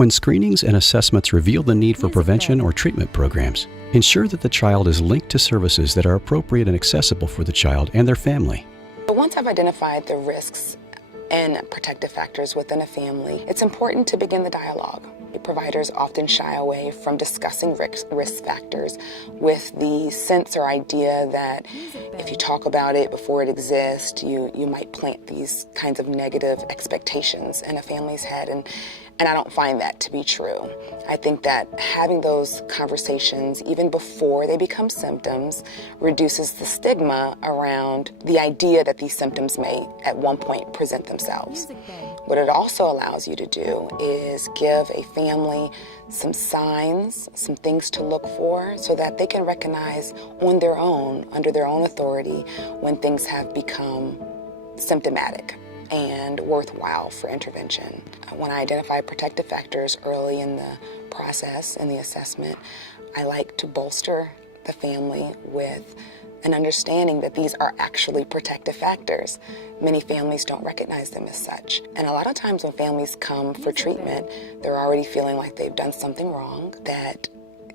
When screenings and assessments reveal the need for prevention or treatment programs, ensure that the child is linked to services that are appropriate and accessible for the child and their family. But once I've identified the risks and protective factors within a family, it's important to begin the dialogue. Providers often shy away from discussing risk factors with the sense or idea that if you talk about it before it exists, you might plant these kinds of negative expectations in a family's head. And I don't find that to be true. I think that having those conversations, even before they become symptoms, reduces the stigma around the idea that these symptoms may at one point present themselves. What it also allows you to do is give a family some signs, some things to look for so that they can recognize on their own, under their own authority, when things have become symptomatic and worthwhile for intervention. When I identify protective factors early in the process, in the assessment, I like to bolster the family with an understanding that these are actually protective factors. Many families don't recognize them as such. And a lot of times when families come for treatment, they're already feeling like they've done something wrong, that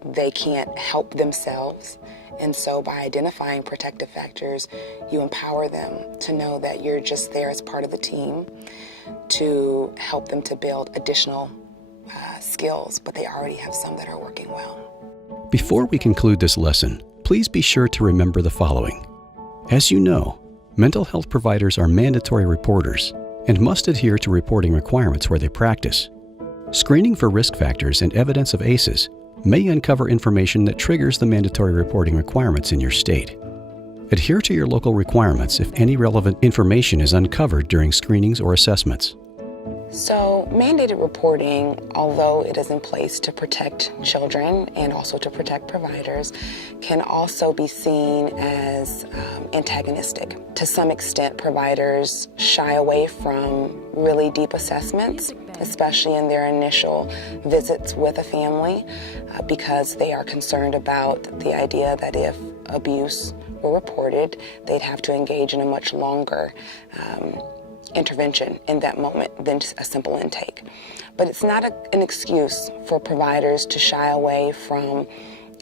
they can't help themselves. And so by identifying protective factors, you empower them to know that you're just there as part of the team to help them to build additional skills, but they already have some that are working well. Before we conclude this lesson, please be sure to remember the following. As you know, mental health providers are mandatory reporters and must adhere to reporting requirements where they practice. Screening for risk factors and evidence of ACEs may uncover information that triggers the mandatory reporting requirements in your state. Adhere to your local requirements if any relevant information is uncovered during screenings or assessments. So mandated reporting, although it is in place to protect children and also to protect providers, can also be seen as antagonistic. To some extent, providers shy away from really deep assessments, especially in their initial visits with a family, because they are concerned about the idea that if abuse were reported, they'd have to engage in a much longer intervention in that moment than just a simple intake. But it's not an excuse for providers to shy away from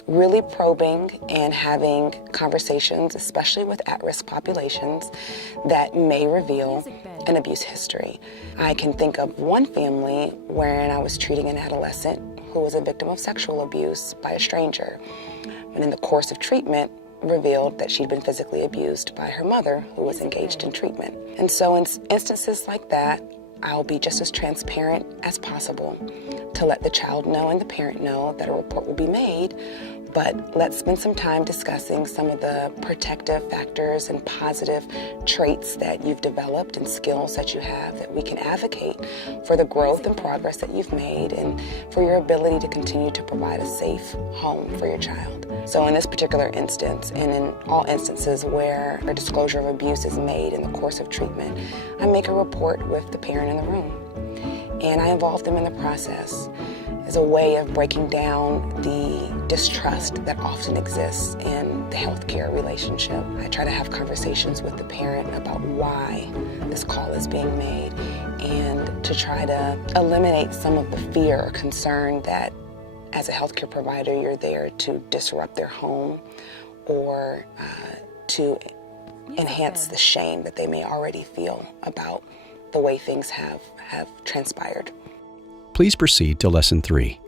really probing and having conversations, especially with at-risk populations, that may reveal an abuse history. I can think of one family wherein I was treating an adolescent who was a victim of sexual abuse by a stranger. And in the course of treatment, revealed that she'd been physically abused by her mother, who was engaged in treatment. And so in instances like that, I'll be just as transparent as possible to let the child know and the parent know that a report will be made, but let's spend some time discussing some of the protective factors and positive traits that you've developed and skills that you have that we can advocate for the growth and progress that you've made and for your ability to continue to provide a safe home for your child. So in this particular instance, and in all instances where a disclosure of abuse is made in the course of treatment, I make a report with the parent in the room, and I involve them in the process as a way of breaking down the distrust that often exists in the healthcare relationship. I try to have conversations with the parent about why this call is being made and to try to eliminate some of the fear or concern that as a healthcare provider you're there to disrupt their home or to enhance the shame that they may already feel about the way things have transpired. Please proceed to Lesson 3.